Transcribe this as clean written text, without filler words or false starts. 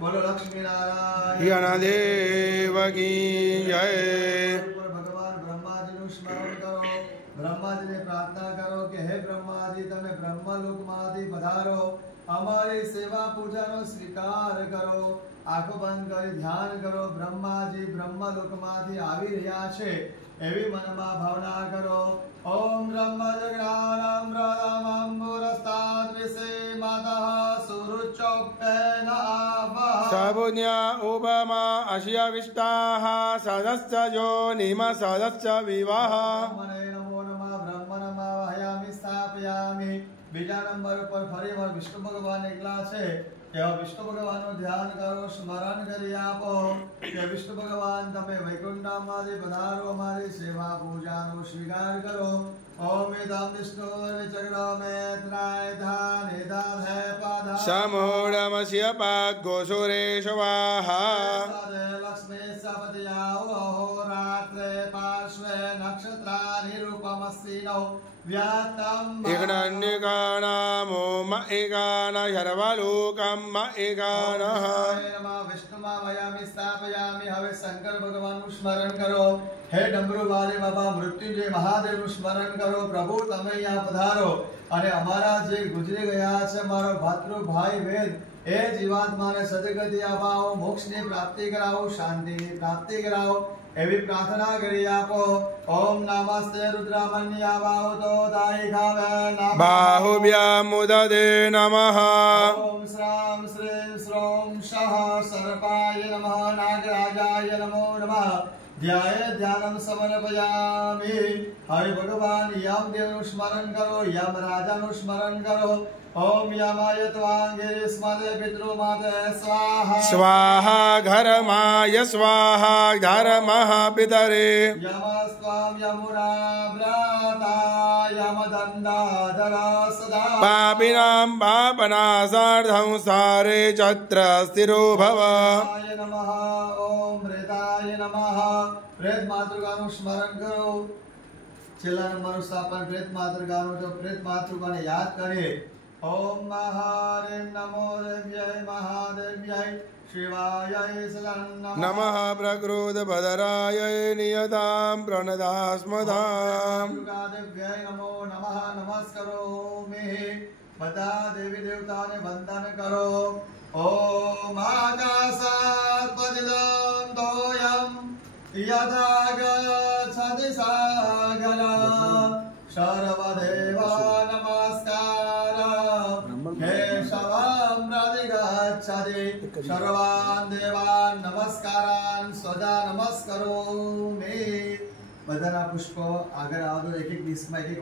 बोलो लक्ष्मी नारायण देव की जय। भगवान ब्रह्मा जी નું સ્મરણ કરો, બ્રહ્માજીને પ્રાર્થના કરો કે હે બ્રહ્માજી તમે બ્રહ્મલોકમાંથી પધારો, અમારી સેવા પૂજાનો સ્વીકાર કરો। આંખો બંધ કરી ધ્યાન કરો, બ્રહ્માજી બ્રહ્મલોકમાંથી આવી રહ્યા છે એવી મનમાં ભાવના કરો। ઓમ બ્રહ્મ જગનાનામ બ્રહ્માંબુરસ્તાદ વિશે માતઃ સુરુચોપેન આવઃ સાબુન્ય ઉપમા અશ્યવિષ્ટાઃ સદસ્ય જો નિમ સદસ્ય વિવાહ। મને નમો નમઃ બ્રહ્મ નમઃ વહયામિ સ્થાપયામિ। બીજા નંબર પર ફરીવાર વિષ્ણુ ભગવાન એકલા છે એવા વિષ્ણુ ભગવાનનું ધ્યાન કરો, સ્મરણ કરી આપો કે વિષ્ણુ ભગવાન તમે વૈકુંઠમાંથી પધારો, અમારી સેવા પૂજાનો સ્વીકાર કરો। ઓમ એદમ વિષ્ણુ વિચક્ર મેત્રાય ધાન એદાધ હે પાદા સમૂઢમસ્ય પાગો સુરેશવાહ। લક્ષ્મી સપદયાઓ રાત્રે પાર્શ્વે નક્ષત્રાનિ રૂપમસ્તિનો વ્યાતમ એકણન્યકાનામો મ એકાન સર્વલોકમ મ એકાનઃ। વિષ્ણુમાં વયામિ સ્થાપયામિ। હવે શંકર ભગવાનનું સ્મરણ કરો, હે ડમરુવાલે બાબા મૃત્યુંજય મહાદેવનું સ્મરણ કરો। પ્રભુ તમે અહીંયા પધારો અને અમારા જે ગુજરી ગયા છે મારો ભાતૃભાઈ વેદ એ જીવાત્માને સદગતિ અપાવો, મોક્ષની પ્રાપ્તિ કરાવો, શાંતિની પ્રાપ્તિ કરાવો એવી પ્રાર્થના કરી આપો। ઓમ નમસ્તે રુદ્રમન્યાવાહો તો દાઈ ખાવે નમઃ બાહુભ્યામ ઉદદે નમઃ। ઓમ શ્રામ શ્રીમ શ્રોમ શઃ સર્પાય નમઃ નાગરાજાય નમો નમઃ। ધ્યાય ધ્યાનમ સમર્પયામિ। હવે ભગવાન યમદેવનું સ્મરણ કરો, યમરાજાનું સ્મરણ કરો। ઓમ યમાય ત્વાંગે સ્મદે પિતૃમાતે સ્વાહા સ્વાહા ઘરમાય સ્વાહા ધર્મઃ પિતરે। યમસ્ત્વામ યમુના વ્રતા યમદંડાધરા સદા પાપિનાં પાપનાશાર્થં સારે ચત્ર સ્થિરો ભવ। નમઃ ઓમ પ્રેતાય નમઃ। પ્રેત માતૃકાનું સ્મરણ કરો। છેલ્લા નંબરનું સ્થાપન પ્રેત માતૃકાનું, તો પ્રેત માતૃકાને યાદ કરીએ। ઓમ મહાદેવ નમો દેવ્યાય મહાદેવ્યાય શિવાય સદન્નમઃ નમઃ પ્રકૃત ભદરાય નિયતાં પ્રણદાસ્મદાં। દેવ્યાય નમો નમઃ નમસ્કરોમિ। બધા દેવી દેવતાને વંદન કરો। ઓમ આકાશાત પતિતં તોયં યથા ગચ્છતિ સાગર સર્વદેવા નમસ્કાર કેશવં પ્રતિગચ્છતિ સર્વાન દેવાન નમસ્કારાન સદા નમસ્કરોમિ। બધાના પુષ્પો આગળ આવતો એક એક દિશમાં એક એક